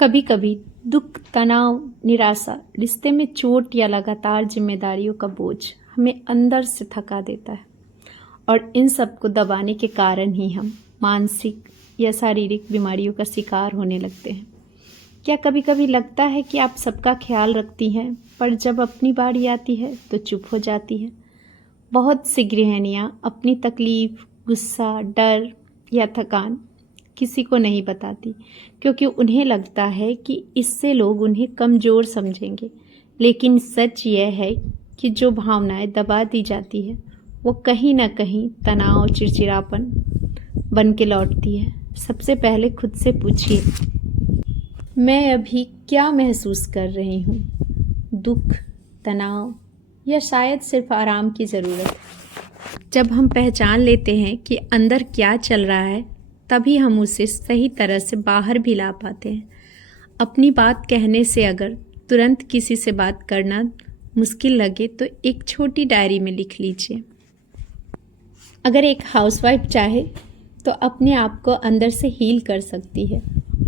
कभी कभी दुख, तनाव, निराशा, रिश्ते में चोट या लगातार जिम्मेदारियों का बोझ हमें अंदर से थका देता है और इन सब को दबाने के कारण ही हम मानसिक या शारीरिक बीमारियों का शिकार होने लगते हैं। क्या कभी कभी लगता है कि आप सबका ख्याल रखती हैं, पर जब अपनी बारी आती है तो चुप हो जाती है। बहुत सी गृहिणियाँ अपनी तकलीफ, गुस्सा, डर या थकान किसी को नहीं बताती, क्योंकि उन्हें लगता है कि इससे लोग उन्हें कमज़ोर समझेंगे। लेकिन सच यह है कि जो भावनाएं दबा दी जाती है वो कहीं ना कहीं तनाव, चिड़चिड़ापन बन के लौटती है। सबसे पहले खुद से पूछिए, मैं अभी क्या महसूस कर रही हूँ? दुख, तनाव या शायद सिर्फ आराम की ज़रूरत? जब हम पहचान लेते हैं कि अंदर क्या चल रहा है, तभी हम उसे सही तरह से बाहर भी ला पाते हैं। अपनी बात कहने से अगर तुरंत किसी से बात करना मुश्किल लगे तो एक छोटी डायरी में लिख लीजिए। अगर एक हाउसवाइफ चाहे तो अपने आप को अंदर से हील कर सकती है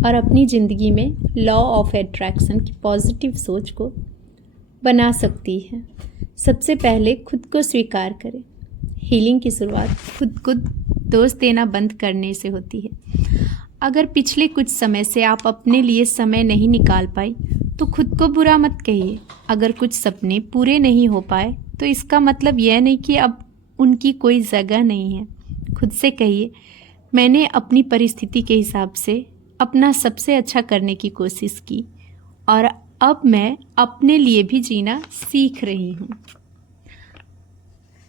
और अपनी ज़िंदगी में लॉ ऑफ अट्रैक्शन की पॉजिटिव सोच को बना सकती है। सबसे पहले खुद को स्वीकार करें। हीलिंग की शुरुआत खुद को दोष देना बंद करने से होती है। अगर पिछले कुछ समय से आप अपने लिए समय नहीं निकाल पाई तो खुद को बुरा मत कहिए। अगर कुछ सपने पूरे नहीं हो पाए तो इसका मतलब यह नहीं कि अब उनकी कोई जगह नहीं है। खुद से कहिए, मैंने अपनी परिस्थिति के हिसाब से अपना सबसे अच्छा करने की कोशिश की और अब मैं अपने लिए भी जीना सीख रही हूँ।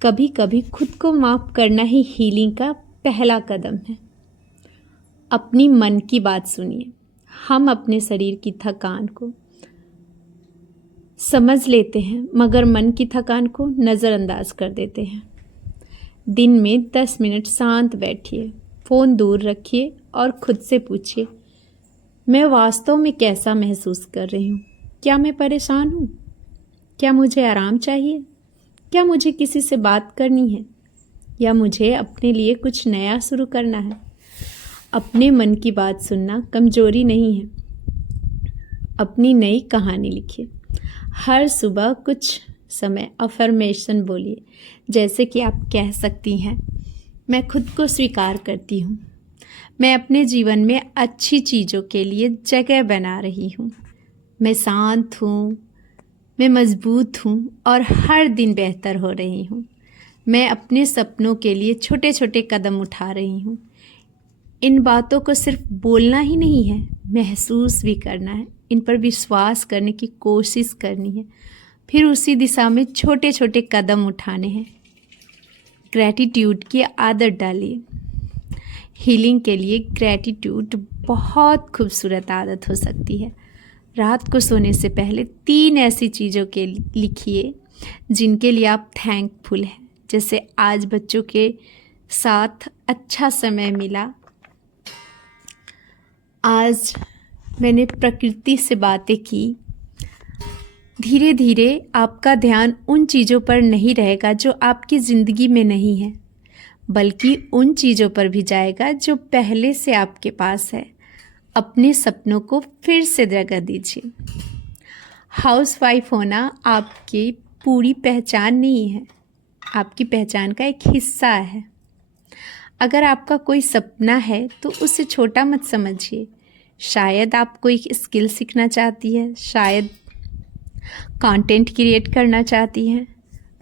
कभी कभी खुद को माफ़ करना ही हीलिंग का पहला कदम है। अपनी मन की बात सुनिए। हम अपने शरीर की थकान को समझ लेते हैं मगर मन की थकान को नज़रअंदाज कर देते हैं। दिन में 10 मिनट शांत बैठिए, फ़ोन दूर रखिए और खुद से पूछिए, मैं वास्तव में कैसा महसूस कर रही हूँ? क्या मैं परेशान हूँ? क्या मुझे आराम चाहिए? क्या मुझे किसी से बात करनी है? या मुझे अपने लिए कुछ नया शुरू करना है? अपने मन की बात सुनना कमजोरी नहीं है। अपनी नई कहानी लिखिए। हर सुबह कुछ समय अफर्मेशन बोलिए, जैसे कि आप कह सकती हैं, मैं खुद को स्वीकार करती हूँ। मैं अपने जीवन में अच्छी चीज़ों के लिए जगह बना रही हूँ। मैं शांत हूँ, मैं मजबूत हूँ और हर दिन बेहतर हो रही हूँ। मैं अपने सपनों के लिए छोटे छोटे कदम उठा रही हूँ। इन बातों को सिर्फ बोलना ही नहीं है, महसूस भी करना है। इन पर विश्वास करने की कोशिश करनी है, फिर उसी दिशा में छोटे छोटे कदम उठाने हैं। ग्रैटिट्यूड की आदत डालिए। हीलिंग के लिए ग्रैटिट्यूड बहुत खूबसूरत आदत हो सकती है। रात को सोने से पहले 3 ऐसी चीज़ों के लिखिए जिनके लिए आप थैंकफुल हैं। जैसे आज बच्चों के साथ अच्छा समय मिला, आज मैंने प्रकृति से बातें की। धीरे धीरे आपका ध्यान उन चीज़ों पर नहीं रहेगा जो आपकी ज़िंदगी में नहीं है, बल्कि उन चीज़ों पर भी जाएगा जो पहले से आपके पास है। अपने सपनों को फिर से जगह दीजिए। हाउसवाइफ होना आपकी पूरी पहचान नहीं है, आपकी पहचान का एक हिस्सा है। अगर आपका कोई सपना है तो उसे छोटा मत समझिए। शायद आप कोई स्किल सीखना चाहती है, शायद कंटेंट क्रिएट करना चाहती हैं।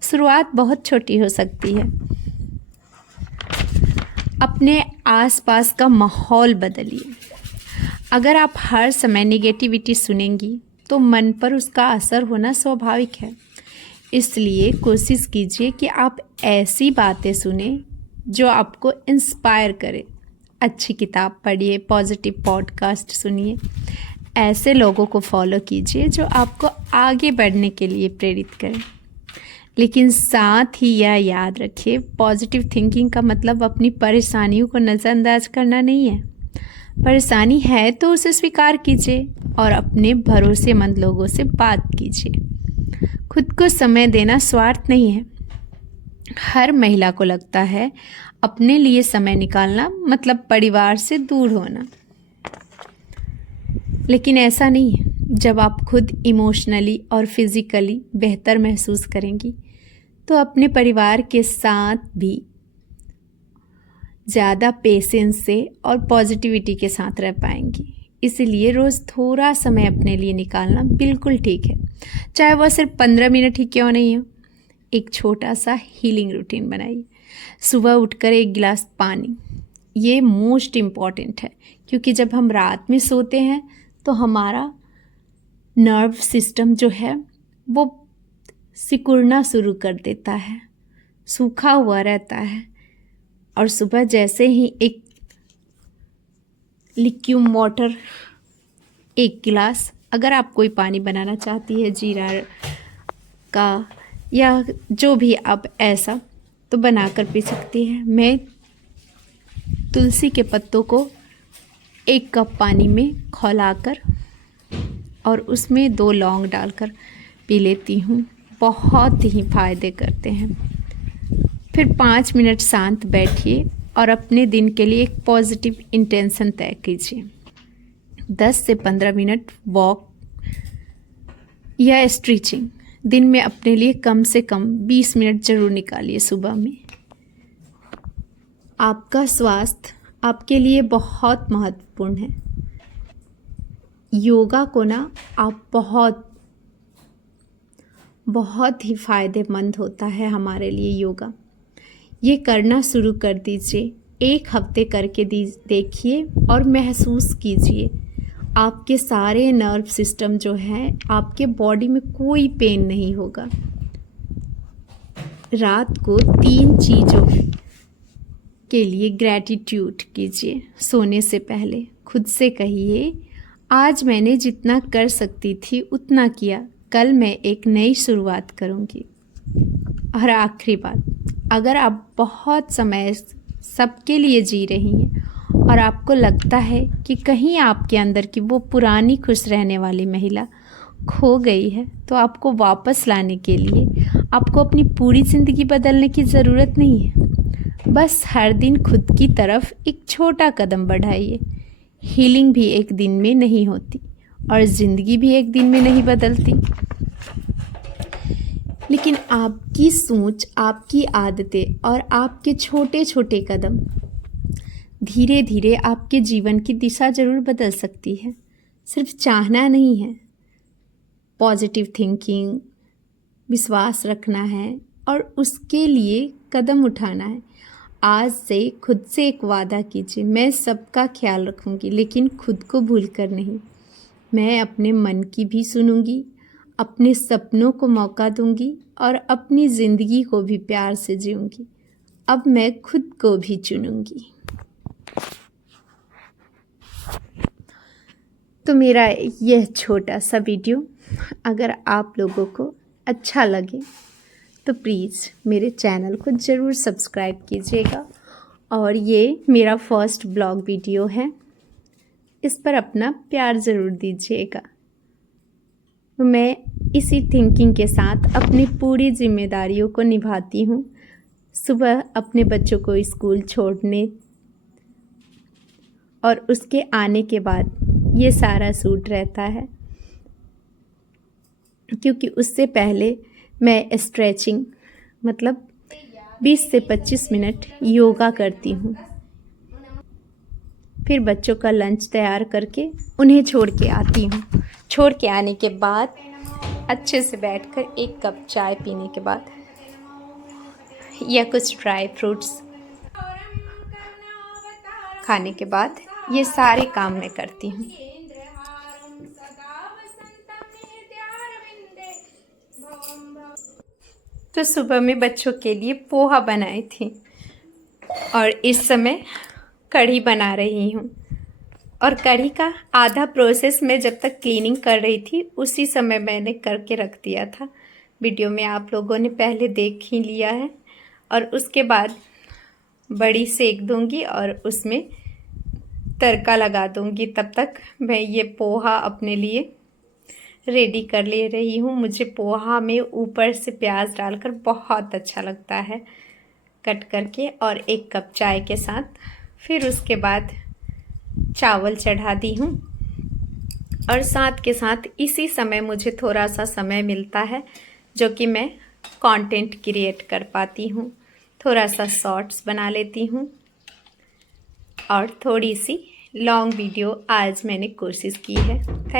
शुरुआत बहुत छोटी हो सकती है। अपने आसपास का माहौल बदलिए। अगर आप हर समय नेगेटिविटी सुनेंगी तो मन पर उसका असर होना स्वाभाविक है। इसलिए कोशिश कीजिए कि आप ऐसी बातें सुने जो आपको इंस्पायर करे। अच्छी किताब पढ़िए, पॉजिटिव पॉडकास्ट सुनिए। ऐसे लोगों को फॉलो कीजिए जो आपको आगे बढ़ने के लिए प्रेरित करें। लेकिन साथ ही यह याद रखिए, पॉजिटिव थिंकिंग का मतलब अपनी परेशानियों को नज़रअंदाज करना नहीं है। परेशानी है तो उसे स्वीकार कीजिए और अपने भरोसेमंद लोगों से बात कीजिए। खुद को समय देना स्वार्थ नहीं है। हर महिला को लगता है अपने लिए समय निकालना मतलब परिवार से दूर होना, लेकिन ऐसा नहीं है। जब आप खुद इमोशनली और फिज़िकली बेहतर महसूस करेंगी तो अपने परिवार के साथ भी ज़्यादा पेशेंस से और पॉजिटिविटी के साथ रह पाएंगी। इसलिए रोज़ थोड़ा समय अपने लिए निकालना बिल्कुल ठीक है, चाहे वह सिर्फ 15 मिनट ही क्यों नहीं हो। एक छोटा सा हीलिंग रूटीन बनाइए। सुबह उठकर 1 गिलास पानी, ये मोस्ट इम्पॉर्टेंट है, क्योंकि जब हम रात में सोते हैं तो हमारा नर्व सिस्टम जो है वो सिकुड़ना शुरू कर देता है, सूखा हुआ रहता है। और सुबह जैसे ही एक लिक्विड वाटर 1 गिलास, अगर आप कोई पानी बनाना चाहती है जीरा का या जो भी आप ऐसा, तो बनाकर पी सकती है। मैं तुलसी के पत्तों को 1 कप पानी में खौलाकर और उसमें 2 लौंग डालकर पी लेती हूँ। बहुत ही फ़ायदे करते हैं। फिर 5 मिनट शांत बैठिए और अपने दिन के लिए एक पॉजिटिव इंटेंशन तय कीजिए। 10 से 15 मिनट वॉक या स्ट्रेचिंग दिन में अपने लिए कम से कम 20 मिनट ज़रूर निकालिए सुबह में। आपका स्वास्थ्य आपके लिए बहुत महत्वपूर्ण है। योगा को ना आप बहुत ही फ़ायदेमंद होता है हमारे लिए योगा। ये करना शुरू कर दीजिए। 1 हफ्ते करके देखिए और महसूस कीजिए आपके सारे नर्व सिस्टम जो हैं, आपके बॉडी में कोई पेन नहीं होगा। रात को 3 चीज़ों के लिए ग्रैटिट्यूड कीजिए। सोने से पहले खुद से कहिए, आज मैंने जितना कर सकती थी उतना किया, कल मैं एक नई शुरुआत करूँगी। और आखिरी बात, अगर आप बहुत समय सबके लिए जी रही हैं और आपको लगता है कि कहीं आपके अंदर की वो पुरानी खुश रहने वाली महिला खो गई है, तो आपको वापस लाने के लिए आपको अपनी पूरी ज़िंदगी बदलने की ज़रूरत नहीं है। बस हर दिन खुद की तरफ एक छोटा कदम बढ़ाइए। हीलिंग भी एक दिन में नहीं होती और ज़िंदगी भी एक दिन में नहीं बदलती, लेकिन आपकी सोच, आपकी आदतें और आपके छोटे छोटे कदम धीरे धीरे आपके जीवन की दिशा ज़रूर बदल सकती है। सिर्फ चाहना नहीं है, पॉजिटिव थिंकिंग, विश्वास रखना है और उसके लिए कदम उठाना है। आज से खुद से एक वादा कीजिए, मैं सबका ख्याल रखूंगी, लेकिन खुद को भूलकर नहीं। मैं अपने मन की भी सुनूंगी, अपने सपनों को मौका दूंगी और अपनी ज़िंदगी को भी प्यार से जीऊंगी। अब मैं खुद को भी चुनूंगी। तो मेरा यह छोटा सा वीडियो अगर आप लोगों को अच्छा लगे तो प्लीज़ मेरे चैनल को ज़रूर सब्सक्राइब कीजिएगा। और ये मेरा फर्स्ट ब्लॉग वीडियो है, इस पर अपना प्यार ज़रूर दीजिएगा। मैं इसी थिंकिंग के साथ अपनी पूरी जिम्मेदारियों को निभाती हूँ। सुबह अपने बच्चों को स्कूल छोड़ने और उसके आने के बाद ये सारा शूट रहता है, क्योंकि उससे पहले मैं स्ट्रेचिंग मतलब 20 से 25 मिनट योगा करती हूँ। फिर बच्चों का लंच तैयार करके उन्हें छोड़ के आती हूँ। छोड़ के आने के बाद अच्छे से बैठकर 1 कप चाय पीने के बाद या कुछ ड्राई फ्रूट्स खाने के बाद ये सारे काम मैं करती हूँ। तो सुबह में बच्चों के लिए पोहा बनाई थी और इस समय कढ़ी बना रही हूँ। और कढ़ी का आधा प्रोसेस मैं जब तक क्लीनिंग कर रही थी उसी समय मैंने करके रख दिया था। वीडियो में आप लोगों ने पहले देख ही लिया है। और उसके बाद बड़ी सेक दूंगी और उसमें तड़का लगा दूंगी। तब तक मैं ये पोहा अपने लिए रेडी कर ले रही हूँ। मुझे पोहा में ऊपर से प्याज डालकर बहुत अच्छा लगता है कट करके, और 1 कप चाय के साथ। फिर उसके बाद चावल चढ़ा दी हूँ और साथ के साथ इसी समय मुझे थोड़ा सा समय मिलता है जो कि मैं कंटेंट क्रिएट कर पाती हूँ। थोड़ा सा शॉर्ट्स बना लेती हूँ और थोड़ी सी लॉन्ग वीडियो आज मैंने कोशिश की है। थैंक